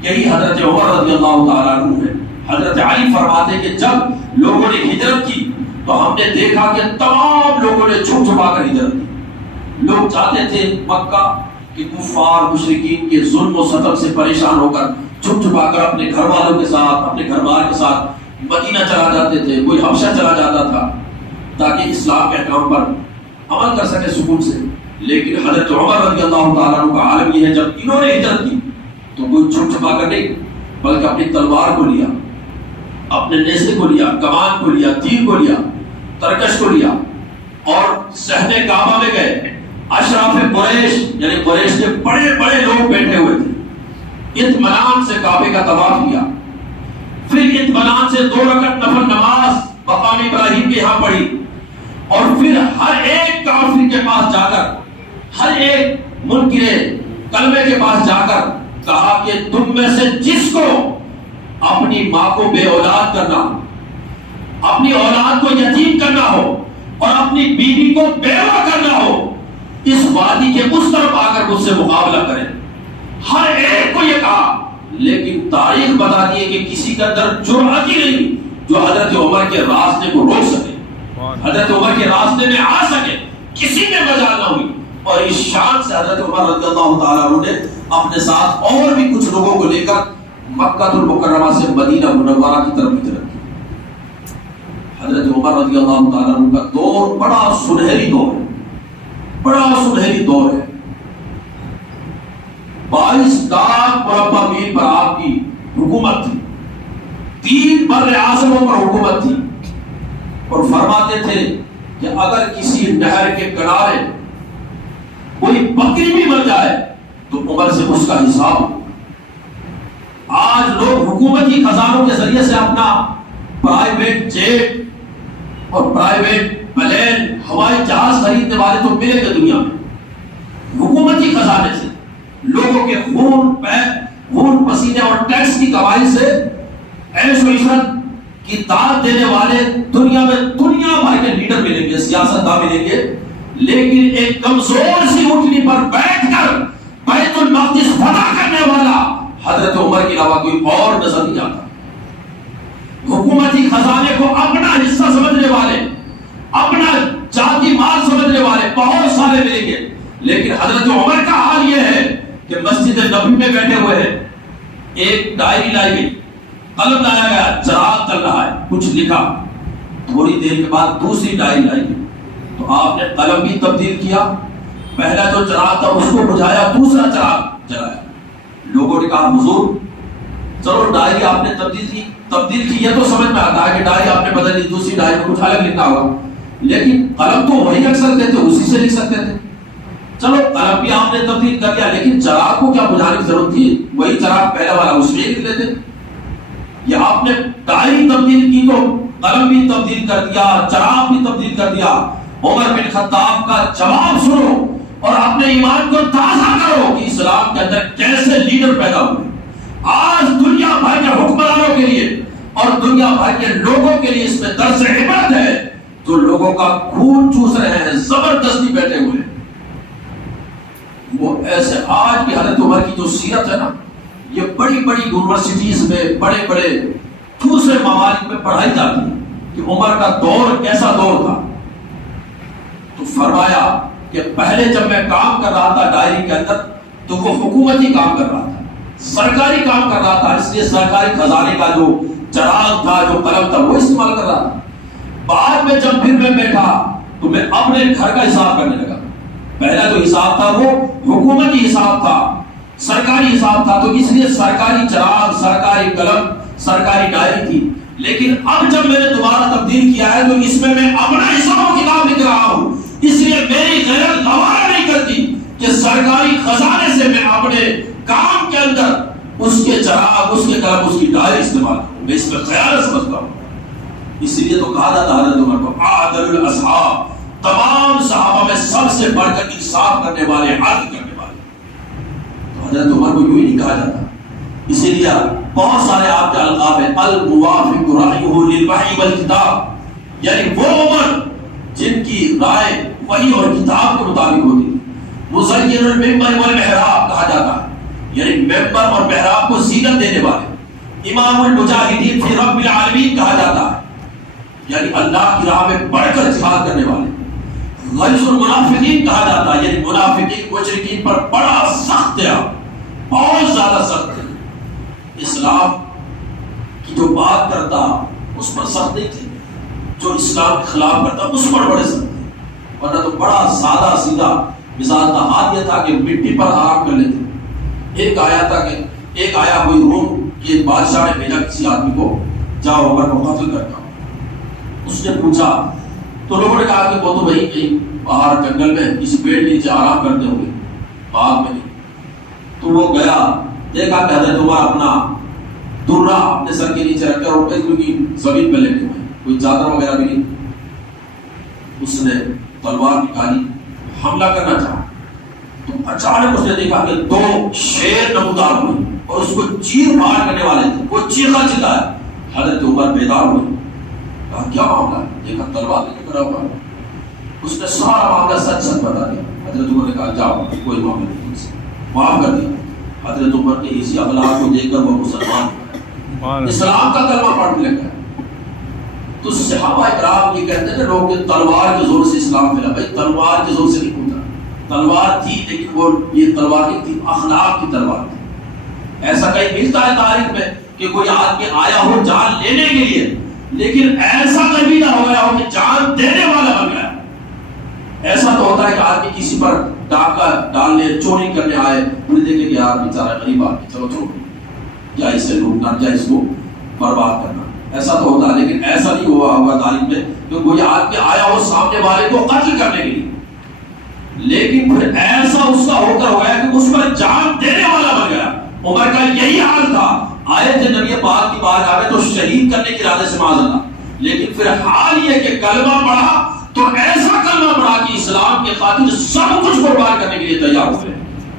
یہی حضرت عمر رضی اللہ تعالیٰ عنہ ہے. حضرت علی فرماتے کہ جب لوگوں نے ہجرت کی تو ہم نے دیکھا کہ تمام لوگوں نے چھپ چھپا کر ہجرت کی. لوگ چاہتے تھے مکہ کہ کفار مشرکین کے ظلم و ستم سے پریشان ہو کر چھپ چھپا کر اپنے گھر والوں کے ساتھ اپنے گھر بار کے ساتھ مدینہ چلا جاتے تھے, کوئی حبشہ چلا جاتا تھا تاکہ اسلام کے احکام پر عمل کر سکے سکون سے. لیکن حضرت عمر رضی اللہ تعالیٰ عنہ کا عالم یہ ہے جب انہوں نے ہجرت کی تو کوئی چھپ چھپا کر نہیں بلکہ اپنی تلوار کو لیا, اپنے نیزے کو لیا, کمان کو لیا, تیر کو لیا, ترکش کو لیا اور صحن کعبہ میں گئے. اشراف قریش یعنی قریش کے بڑے بڑے لوگ بیٹھے ہوئے تھے, اطمینان سے کعبے کا طواف کیا. پھر اطمینان سے 2 رکعت نفل نماز مقام ابراہیم کے یہاں پڑھی اور پھر ہر ایک کافر کے پاس جا کر, ہر ایک منکر کلمے کے پاس جا کر کہا کہ تم میں سے جس کو اپنی ماں کو بے اولاد کرنا ہو, اپنی اولاد کو یتیم کرنا ہو اور اپنی بیوی کو بیوہ کرنا ہو, اس وادی کے اس طرف آ کر مجھ سے مقابلہ کریں. ہر ایک کو یہ کہا, لیکن تاریخ بتاتی ہے کہ کسی کا اندر جرأت ہی نہیں جو حضرت عمر کے راستے کو روک سکے, حضرت عمر کے راستے میں آ سکے. کسی میں مجال نہ ہوئی. اور اس شان سے حضرت عمر رضی اللہ تعالیٰ عنہ نے اپنے ساتھ اور بھی کچھ لوگوں کو لے کر مکہ المکرمہ سے مدینہ منورہ کی طرف ہجرت کی. حضرت عمر رضی اللہ تعالیٰ عنہ کا دور بڑا سنہری دور ہے, بڑا سنہری دور ہے. 22 لاکھ مربع میل پر آپ کی حکومت تھی, 3 بر اعظموں پر حکومت تھی. اور فرماتے تھے کہ اگر کسی نہر کے کنارے کوئی بکری بھی مر جائے تو عمر سے اس کا حساب ہو. آج لوگ حکومتی خزانوں کے ذریعے سے اپنا پرائیویٹ جیٹ اور پرائیویٹ پلین ہوائی جہاز خریدنے والے تو ملے گا دنیا میں. حکومتی خزانے سے لوگوں کے خون پسینے اور ٹیکس کی کمائی سے عیش و عشرت کی داد دینے والے دنیا میں دنیا بھر کے لیڈر ملیں گے, سیاستدان ملیں گے, لیکن ایک کمزور سی اٹھنی پر بیٹھ کر بیت المقدس فتح کرنے والا حضرت عمر کے علاوہ کوئی اور نظر نہیں آتا. حکومتی خزانے کو اپنا حصہ سمجھنے والے, اپنا ذاتی مال سمجھنے والے بہت سارے ملیں گے, لیکن حضرت عمر کا حال یہ ہے کہ مسجد نبوی میں بیٹھے ہوئے ہیں, ایک ڈائری لائی گئی, قلم لایا گیا, چراغ چل رہا ہے, کچھ لکھا, تھوڑی دیر کے بعد دوسری ڈائری لائی گئی تو آپ نے قلم بھی تبدیل کیا, پہلا جو چراغ تھا اس کو بجھایا, دوسرا چراغ جلایا. لوگوں نے کہا حضور چلو ڈائری آپ نے تبدیل کی, یہ تو سمجھ میں آتا ہے کہ ڈائری آپ نے بدل دی, دوسری ڈائری میں کچھ الگ لکھا ہوگا, لیکن قلم تو وہی رکھ سکتے تھے, اسی سے لکھ سکتے تھے. چلو قلم بھی آپ نے تبدیل کر دیا, لیکن چراغ کو کیا بجھانے کی ضرورت تھی؟ وہی چراغ پہلا والا اس میں لکھ لیتے. یہ آپ نے ڈائری تبدیل کی تو قلم بھی تبدیل کر دیا, چراغ بھی تبدیل کر دیا. عمر بن خطاب کا جواب سنو اور اپنے ایمان کو تازہ کرو کہ اسلام کے اندر کیسے لیڈر پیدا ہوئے. آج دنیا بھر کے حکمرانوں کے لیے اور دنیا بھر کے لوگوں کے لیے اس میں درس عبرت ہے, جو لوگوں کا خون چوس رہے ہیں, زبردستی بیٹھے ہوئے ہیں. وہ ایسے آج کی حضرت عمر کی جو سیرت ہے نا, یہ بڑی بڑی یونیورسٹیز میں بڑے بڑے دوسرے ممالک میں پڑھائی جاتی ہے کہ عمر کا دور کیسا دور تھا. تو فرمایا کہ پہلے جب میں کام کر رہا تھا ڈائری کے اندر تو وہ حکومتی کام کر رہا تھا, سرکاری کام کر رہا تھا, اس لیے سرکاری خزانے کا جو چراغ تھا, جو قلم تھا, وہ استعمال کر رہا تھا. بعد میں جب پھر میں بیٹھا تو میں اپنے گھر کا حساب کرنے لگا. پہلا جو حساب تھا وہ حکومتی حساب تھا, سرکاری حساب تھا, تو اس لیے سرکاری چراغ, سرکاری قلم, سرکاری ڈائری تھی. لیکن اب جب میں نے دوبارہ تبدیل کیا ہے تو اس میں اپنا حساب کتاب لکھ رہا ہوں, اس لیے میری غیرت گوارا نہیں کرتی کہ سرکاری خزانے سے میں اپنے کام کے اندر اس کے چراغ, اس کے قلم, اس کی ڈائری استعمال کروں. میں اس میں خیال سمجھتا ہوں. اس لیے تو کہا جاتا حضرت عمر کو عادل الاصحاب, تمام صحابہ میں سب سے بڑھ کر انصاف کرنے والے, عدل کرنے والے. تو حضرت عمر کو یوں ہی نہیں کہا جاتا. اسی لیے بہت سارے آپ کے القاب ہیں, الموافق رأیہ للوحی والکتاب, یعنی وہ عمر جن کی رائے وحی اور کتاب کے مطابق ہوتی. مزین المنبر والمحراب کہا جاتا ہے یعنی ممبر اور محراب کو زینت دینے والے، امام المجاہدین فی رب العالمین کہا جاتا ہے، یعنی اللہ کی راہ میں بڑھ کر جہاد کرنے والے، غیظ المنافقین کہا جاتا ہے، یعنی منافقین مشرکین پر بڑا سخت ہے، بہت زیادہ سخت ہے۔ اسلام کی جو بات کرتا اس پر سخت نہیں تھے، جو اسلام کے خلاف کرتا اس پر بڑے سخت تھے، ورنہ تو بڑا سادہ سیدھا مزاج تھا۔ حال یہ تھا کہ مٹی پر آرام کر لیتے۔ ایک آیا کوئی روم کے بادشاہ نے بھیجا کسی آدمی کو، جاؤ عمر کو قتل کرتا ہوں۔ اس نے پوچھا تو لوگوں نے کہا کہ وہ تو وہیں کہیں باہر جنگل میں کسی پیڑ کے نیچے آرام کرتے ہوں گے، باغ میں نہیں۔ تو وہ گیا، دیکھا کہ حضرت عمر اپنا درہ اپنے سر کے نیچے رکھ کر اور کی زمین پہ لیٹے ہوئے، کوئی چادر وغیرہ بھی نہیں۔ اس نے تلوار نکالی، حملہ کرنا چاہا تو اچانک اس نے دیکھا کہ دو شیر نمودار ہوئے اور اس کو چیر پھاڑ کرنے والے تھے۔ وہ چیخا چلایا، حضرت عمر بیدار ہوئے، کہا کیا معاملہ ہے؟ دیکھا تلوار لے کے کھڑا ہوا ہے۔ اس نے سارا معاملہ سچ سچ بتا دیا۔ حضرت عمر نے کہا جاؤ، کوئی معاملہ نہیں، ان سے معاف کر دیا۔ حضرت عمر کے اسی اخلاق کو دیکھ کر وہ مسلمان اسلام کا کلمہ پڑھنے لگا۔ تو صحابہ اکرام یہ کہتے ہیں لوگ کہ تلوار کے زور سے اسلام پھیلا، بھائی تلوار کے زور سے نہیں ہوتا، تلوار تھی لیکن وہ یہ تلوار نہیں تھی، اخلاق کی تلوار تھی۔ ایسا کہیں ملتا ہے تاریخ میں کہ کوئی آدمی آیا ہو جان لینے کے لیے، لیکن ایسا کبھی نہ ہو گیا ہو کہ جان دینے والا بن گیا۔ ایسا تو ہوتا ہے کہ آدمی کسی پر ڈاکہ ڈالنے چوری کرنے آئے، انہیں دیکھے کہ یار بیچارہ غریب آدمی، چلو چھوڑو، کیا اس سے لوٹنا، کیا اس کو برباد کرنا، ایسا تو ہوتا ہے۔ لیکن ایسا نہیں ہوا ہوگا تاریخ میں کہ کوئی آدمی آیا ہو سامنے والے کو قتل کرنے کے لیے، لیکن پھر ایسا اس کا ہو کر ہو گیا کہ اس پر جان دینے والا بن گیا۔ عمر کا یہی حال تھا، آئے تھے نبی پاک کی بارگاہ میں تو شہید کرنے کے ارادے سے معاذ اللہ، لیکن پھر حال یہ کہ کلمہ پڑھا تو ایسا کلمہ پڑھا کہ اسلام کے خاطر سب کچھ قربان کرنے کے لیے تیار ہو گئے۔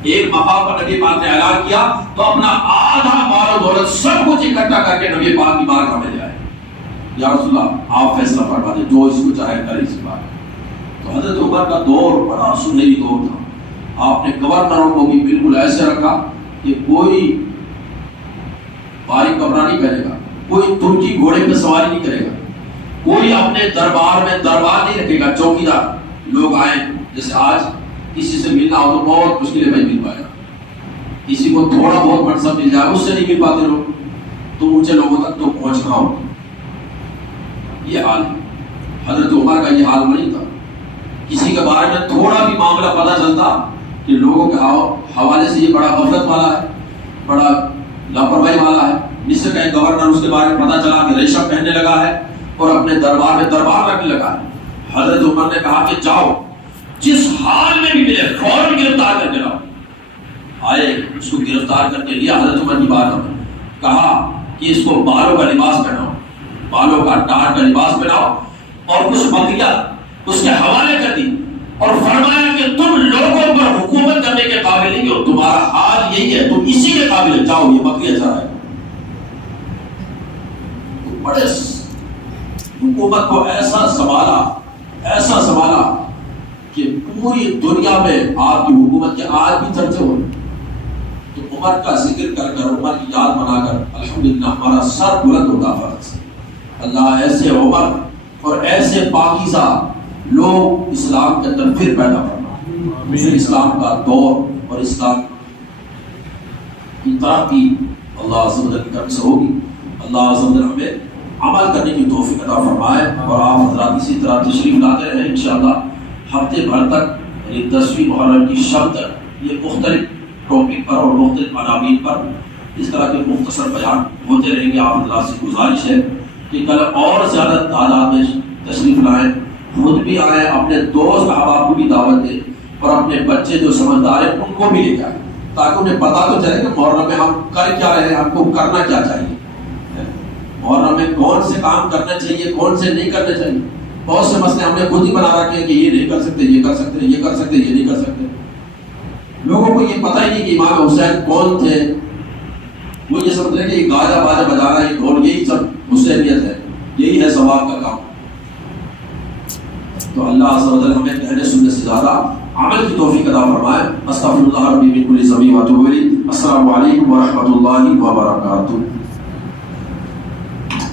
ایک مقام پر نبی پاک نے اعلان کیا تو اپنا آدھا مال و دولت سب کچھ اکٹھا کر کے نبی پاک کی بارگاہ میں لے آئے، یا رسول اللہ آپ فیصلہ فرما دیں، جو اس کو چاہے کرے اس بات۔ تو حضرت عمر کا دور بڑا سنہری دور تھا۔ آپ نے گورنروں کو بھی بالکل ایسے رکھا کہ کوئی باریک کپڑا نہیں پہنے گا، کوئی ترکی گھوڑے پہ سواری نہیں کرے گا، کوئی اپنے دربار میں دربار نہیں رکھے گا، چوکیدار لوگ آئیں، جیسے آج کسی سے ملنا ہو تو بہت مشکل ہے بھائی مل پائے گا، کسی کو تھوڑا بہت منصب مل جائے اس سے نہیں مل پاتے لوگ، تو اونچے لوگوں تک تو پہنچنا ہو۔ یہ حال ہے، حضرت عمر کا یہ حال نہیں تھا۔ کسی کے بارے میں تھوڑا بھی معاملہ پتہ چلتا کہ لوگوں کے حوالے سے یہ بڑا غفلت والا ہے، بڑا لاپرواہی والا ہے، جس سے کہیں گورنر اس کے بارے میں پتہ چلا کہ ریشم پہننے لگا ہے اور اپنے دربار میں دربار رکھنے لگا ہے، حضرت عمر نے کہا کہ جاؤ جس حال میں بھی ملے فوراً گرفتار کر کے لاؤ۔ آئے، اس کو گرفتار کر کے لیا حضرت عمر کی بات میں، کہا کہ اس کو بالوں کا لباس پہناؤ، بالوں کا ٹار کا لباس پہناؤ، اور کچھ بکریاں اس کے حوالے کر دی اور فرمایا کہ تم لوگوں پر حکومت کرنے کے قابل نہیں ہو، تمہارا حال یہی ہے، تم اسی کے قابل ہے، جاؤ یہ بکریاں چرائے۔ بڑے حکومت کو ایسا سنبھالا کہ پوری دنیا میں آپ کی حکومت کے آج بھی چرچے ہوئے۔ تو عمر کا ذکر کر کر، عمر کی یاد بنا کر الحمدللہ ہمارا سر بلند ہوتا فرض سے۔ اللہ ایسے عمر اور ایسے پاکیزہ لوگ اسلام کے اندر پھر پیدا کرنا، پھر اسلام کا دور اور اسلام کی ترقی اللہ عز و جل کی طرف سے ہوگی۔ اللہ عز و جل ہمیں عمل کرنے کی توفیق عطا فرمائے، اور آپ حضرات اسی طرح تشریف لاتے رہیں انشاءاللہ ہفتے بھر تک، یعنی 10ویں محرم کی شب تک یہ مختلف ٹاپک پر اور مختلف عناوین پر اس طرح کے مختصر بیان ہوتے رہیں گے۔ آپ حضرات سے گزارش ہے کہ کل اور زیادہ تعداد میں تشریف لائیں، خود بھی آئیں، اپنے دوست احباب کو بھی دعوت دیں، اور اپنے بچے جو سمجھدار ہیں ان کو بھی لے جائیں، تاکہ انہیں پتہ تو چلے کہ محرم میں ہم کر کیا رہے ہیں، ہم کو کرنا کیا چاہیے، محرم میں کون سے کام کرنا چاہیے، کون سے نہیں کرنے چاہیے۔ بہت سے مسئلے ہم نے خود ہی بنا رکھے ہیں کہ یہ نہیں کر سکتے، یہ کر سکتے، یہ کر سکتے، یہ نہیں کر سکتے۔ لوگوں کو یہ پتہ ہی نہیں کہ امام حسین کون تھے، وہ یہ سمجھ رہے کہ یہ گاجا باجا بجانا، یہ ڈھول، یہی سب حسینیت ہے، یہی ہے ثواب کا کام۔ تو اللہ عز و جل ہمیں کہنے سننے سے زیادہ عمل کی توفیق عطا فرمائے۔ استغفر اللہ ربی من کل ذنب و اتوب الیہ۔ السلام علیکم ورحمۃ اللہ وبرکاتہ۔